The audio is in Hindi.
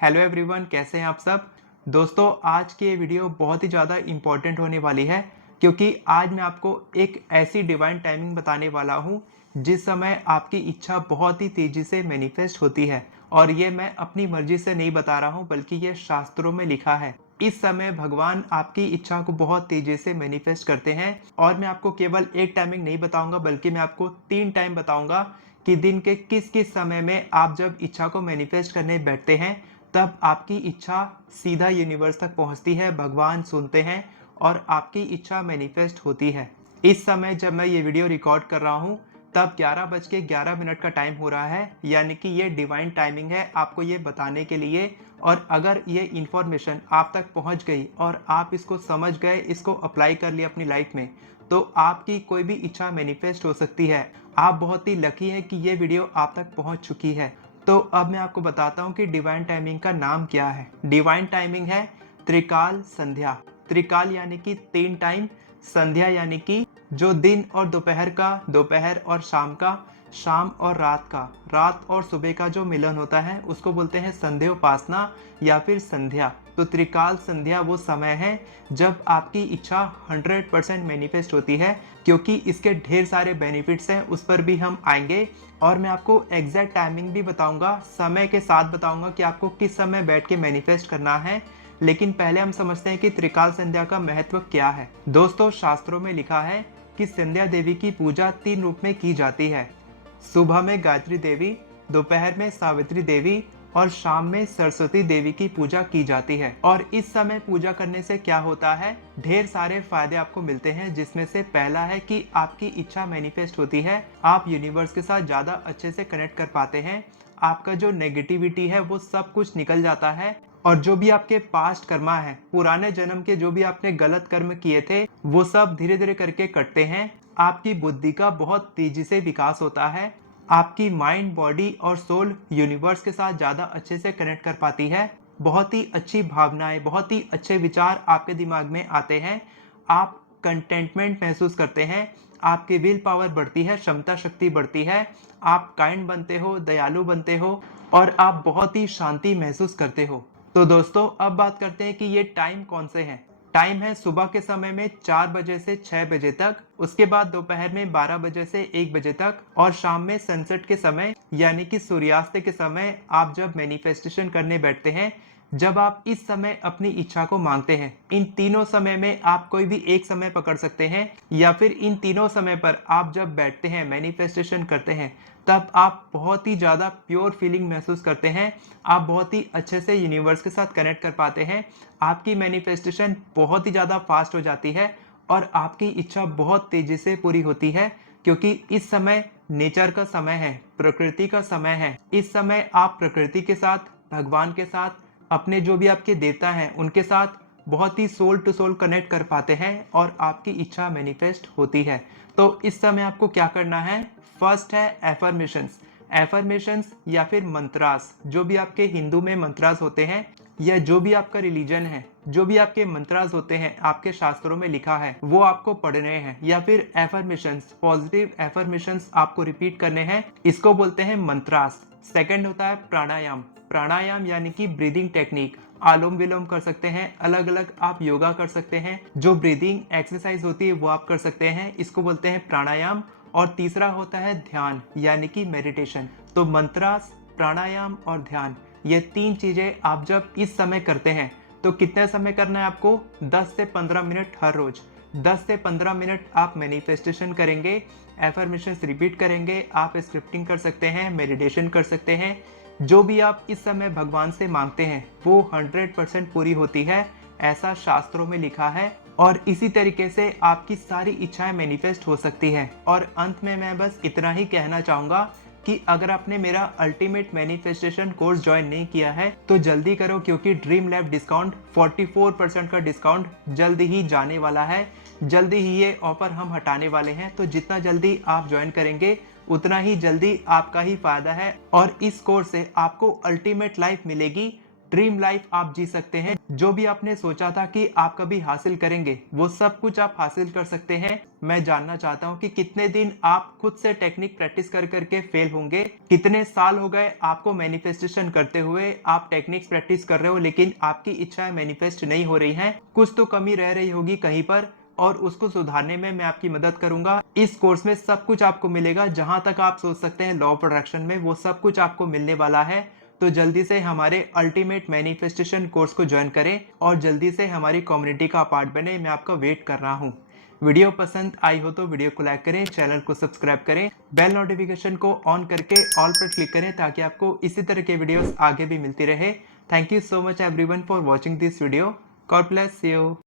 हेलो एवरीवन, कैसे हैं आप सब। दोस्तों, आज की ये वीडियो बहुत ही ज़्यादा इम्पोर्टेंट होने वाली है क्योंकि आज मैं आपको एक ऐसी डिवाइन टाइमिंग बताने वाला हूँ जिस समय आपकी इच्छा बहुत ही तेज़ी से मैनिफेस्ट होती है। और ये मैं अपनी मर्जी से नहीं बता रहा हूँ बल्कि ये शास्त्रों में लिखा है। इस समय भगवान आपकी इच्छा को बहुत तेज़ी से मैनिफेस्ट करते हैं और मैं आपको केवल एक टाइमिंग नहीं बताऊंगा बल्कि मैं आपको 3 टाइम बताऊंगा कि दिन के किस किस समय में आप जब इच्छा को मैनिफेस्ट करने बैठते हैं तब आपकी इच्छा सीधा यूनिवर्स तक पहुंचती है, भगवान सुनते हैं और आपकी इच्छा मैनिफेस्ट होती है। इस समय जब मैं ये वीडियो रिकॉर्ड कर रहा हूँ तब 11:11 का टाइम हो रहा है, यानी कि ये डिवाइन टाइमिंग है आपको ये बताने के लिए। और अगर ये इंफॉर्मेशन आप तक पहुंच गई और आप इसको समझ गए, इसको अप्लाई कर लिया अपनी लाइफ में, तो आपकी कोई भी इच्छा मैनिफेस्ट हो सकती है। आप बहुत ही लकी हैं कि ये वीडियो आप तक पहुंच चुकी है। तो अब मैं आपको बताता हूँ कि डिवाइन टाइमिंग का नाम क्या है। डिवाइन टाइमिंग है त्रिकाल संध्या। त्रिकाल यानी कि 3 टाइम, संध्या यानी कि जो दिन और दोपहर का, दोपहर और शाम का, शाम और रात का, रात और सुबह का जो मिलन होता है उसको बोलते हैं संध्योपासना या फिर संध्या। तो त्रिकाल संध्या वो समय है जब आपकी इच्छा 100% मैनिफेस्ट होती है, क्योंकि इसके ढेर सारे बेनिफिट्स हैं, उस पर भी हम आएंगे। और मैं आपको एग्जैक्ट टाइमिंग भी बताऊंगा, समय के साथ बताऊंगा कि आपको किस समय बैठ के मैनिफेस्ट करना है। लेकिन पहले हम समझते हैं कि त्रिकाल संध्या का महत्व क्या है। दोस्तों, शास्त्रों में लिखा है कि संध्या देवी की पूजा 3 रूप में की जाती है। सुबह में गायत्री देवी, दोपहर में सावित्री देवी और शाम में सरस्वती देवी की पूजा की जाती है। और इस समय पूजा करने से क्या होता है, ढेर सारे फायदे आपको मिलते हैं, जिसमें से पहला है कि आपकी इच्छा मैनिफेस्ट होती है, आप यूनिवर्स के साथ ज्यादा अच्छे से कनेक्ट कर पाते हैं, आपका जो नेगेटिविटी है वो सब कुछ निकल जाता है। और जो भी आपके पास्ट कर्मा है, पुराने जन्म के जो भी आपने गलत कर्म किए थे, वो सब धीरे धीरे करके कटते हैं। आपकी बुद्धि का बहुत तेजी से विकास होता है, आपकी माइंड, बॉडी और सोल यूनिवर्स के साथ ज़्यादा अच्छे से कनेक्ट कर पाती है। बहुत ही अच्छी भावनाएं, बहुत ही अच्छे विचार आपके दिमाग में आते हैं, आप कंटेंटमेंट महसूस करते हैं, आपकी विल पावर बढ़ती है, क्षमता शक्ति बढ़ती है, आप काइंड बनते हो, दयालु बनते हो और आप बहुत ही शांति महसूस करते हो। तो दोस्तों, अब बात करते हैं कि ये टाइम कौन से हैं। टाइम है सुबह के समय में 4 बजे से 6 बजे तक, उसके बाद दोपहर में 12 बजे से 1 बजे तक और शाम में सनसेट के समय यानी कि सूर्यास्त के समय आप जब मैनिफेस्टेशन करने बैठते हैं, जब आप इस समय अपनी इच्छा को मांगते हैं। इन तीनों समय में आप कोई भी एक समय पकड़ सकते हैं या फिर इन तीनों समय पर आप जब बैठते हैं, मैनिफेस्टेशन करते हैं, तब आप बहुत ही ज़्यादा प्योर फीलिंग महसूस करते हैं, आप बहुत ही अच्छे से यूनिवर्स के साथ कनेक्ट कर पाते हैं, आपकी मैनिफेस्टेशन बहुत ही ज़्यादा फास्ट हो जाती है और आपकी इच्छा बहुत तेज़ी से पूरी होती है, क्योंकि इस समय नेचर का समय है, प्रकृति का समय है। इस समय आप प्रकृति के साथ, भगवान के साथ, अपने जो भी आपके देवता हैं उनके साथ बहुत ही सोल टू सोल कनेक्ट कर पाते हैं और आपकी इच्छा मैनिफेस्ट होती है। तो इस समय आपको क्या करना है, फर्स्ट है एफर्मेशंस। एफर्मेशंस या फिर मंत्रास, जो भी आपके हिंदू में मंत्रास होते हैं या जो भी आपका रिलीजन है, जो भी आपके मंत्रास होते हैं, आपके शास्त्रों में लिखा है वो आपको पढ़ने हैं। या फिर एफर्मेशंस, पॉजिटिव एफर्मेशंस आपको रिपीट करने हैं, इसको बोलते हैं मंत्रास। सेकंड होता है प्राणायाम। प्राणायाम यानी कि ब्रीदिंग टेक्निक, आलोम विलोम कर सकते हैं, अलग अलग आप योगा कर सकते हैं, जो ब्रीदिंग एक्सरसाइज होती है वो आप कर सकते हैं, इसको बोलते हैं प्राणायाम। और तीसरा होता है ध्यान यानी कि मेडिटेशन। तो मंत्रास, प्राणायाम और ध्यान, ये 3 चीजें आप जब इस समय करते हैं, तो कितने समय करना है आपको, 10 से 15 मिनट हर रोज। 10 से 15 मिनट आप मैनिफेस्टेशन करेंगे, एफर्मेशंस रिपीट करेंगे, आप स्क्रिप्टिंग कर सकते हैं, मेडिटेशन कर सकते हैं। जो भी आप इस समय भगवान से मांगते हैं वो 100% पूरी होती है, ऐसा शास्त्रों में लिखा है। और इसी तरीके से आपकी सारी इच्छाएं मैनिफेस्ट हो सकती हैं। और अंत में मैं बस इतना ही कहना चाहूँगा कि अगर आपने मेरा अल्टीमेट मैनिफेस्टेशन कोर्स ज्वाइन नहीं किया है तो जल्दी करो, क्योंकि ड्रीम लैब डिस्काउंट 44% का डिस्काउंट जल्दी ही जाने वाला है। जल्दी ही ये ऑफर हम हटाने वाले हैं, तो जितना जल्दी आप ज्वाइन करेंगे उतना ही जल्दी आपका ही फायदा है। और इस कोर्स से आपको अल्टीमेट लाइफ मिलेगी, ड्रीम लाइफ आप जी सकते हैं। जो भी आपने सोचा था कि आप कभी हासिल करेंगे वो सब कुछ आप हासिल कर सकते हैं। मैं जानना चाहता हूँ कि कितने दिन आप खुद से टेक्निक प्रैक्टिस कर करके फेल होंगे, कितने साल हो गए आपको मैनिफेस्टेशन करते हुए, आप टेक्निक्स प्रैक्टिस कर रहे हो लेकिन आपकी इच्छाएं मैनिफेस्ट नहीं हो रही हैं, कुछ तो कमी रह रही होगी कहीं पर और उसको सुधारने में मैं आपकी मदद करूंगा। इस कोर्स में सब कुछ आपको मिलेगा, जहां तक आप सोच सकते हैं लॉ ऑफ अट्रैक्शन में वो सब कुछ आपको मिलने वाला है। तो जल्दी से हमारे अल्टीमेट मैनिफेस्टेशन कोर्स को ज्वाइन करें और जल्दी से हमारी कम्युनिटी का पार्ट बने। मैं आपका वेट कर रहा हूँ। वीडियो पसंद आई हो तो वीडियो को लाइक करें, चैनल को सब्सक्राइब करें, बेल नोटिफिकेशन को ऑन करके ऑल पर क्लिक करें ताकि आपको इसी तरह के वीडियोस आगे भी मिलती रहे। Thank you so much everyone for watching this video. God bless you.